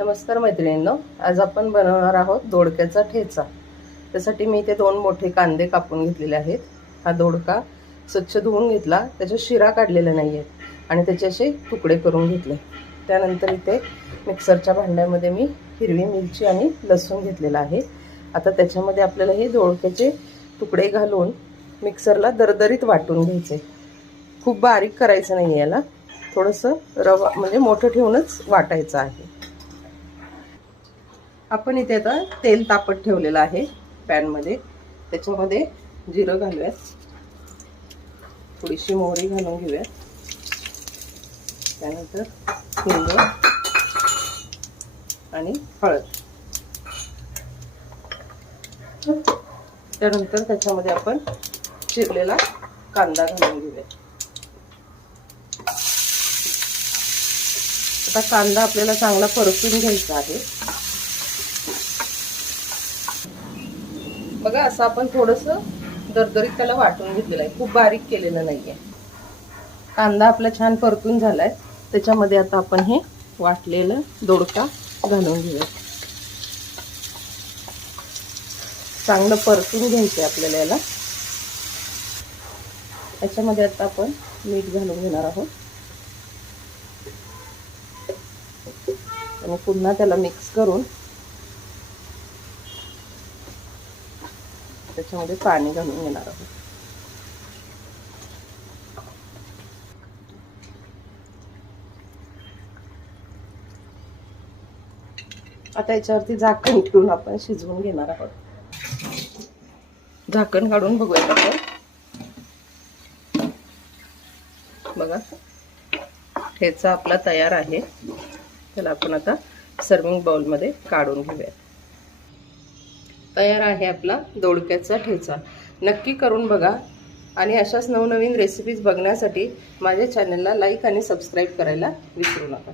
नमस्कार मैत्रिणींनो, आज आपण बनवणार आहोत दोडक्याचा ठेचा। त्यासाठी मी इथे 2 मोठे कांदे कापून घेतलेले आहेत। हा दोडका स्वच्छ धुवून घेतला, त्याच्या शिरा काढलेल्या नाहीये आणि त्याचे असे तुकडे करून घेतले। त्यानंतर इथे मिक्सरच्या भांड्यामध्ये मी हिरवी मिरची आणि लसूण घेतलेला आहे। आता त्याच्यामध्ये आपल्याला हे दोडक्याचे तुकडे घालून मिक्सरला दरदरीत वाटून घ्यायचे। खूप बारीक करायचं नाही याला, थोडंसं रवा म्हणजे मोठं ठेवूनच वाटायचं आहे। आपण इथे आता तेल तापत ठेवलेलं आहे पॅन मध्ये। त्याच्यामध्ये जिरं घालूयात, थोडीशी मोहरी घालून घेऊयात, त्यानंतर हिंग आणि हळद, त्यानंतर त्याच्यामध्ये आपण चिरलेला कांदा घालून घेऊयात। आता कांदा आपल्याला चांगला परतून घ्यायचा आहे। बघा, असं आपण थोडंसं दरदरीत त्याला वाटून घेतलेलं आहे, खूप बारीक केलेलं नाहीये। कांदा आपला छान परतून झालाय, त्याच्यामध्ये आता आपण हे वाटलेलं दोडका घालून घेऊया। चांगलं परतून घ्यायचं आपल्याला याला। याच्यामध्ये आता आपण मीठ घालून घेणार आहोत आणि पुन्हा त्याला मिक्स करून त्याच्यामध्ये पाणी घालून घेणार आहोत। आता याच्यावरती झाकण ठेवून आपण शिजवून घेणार आहोत। झाकण काढून बघूयात आपण। बघा, ठेचा आपला तयार आहे। त्याला आपण आता सर्विंग बाउल मध्ये काढून घेऊया। तयार आहे आपला दोडक्याचा ठेचा। नक्की करून बघा आणि अशाच नवनवीन रेसिपीज बघण्यासाठी माझ्या चॅनलला लाईक आणि सबस्क्राईब करायला विसरू नका।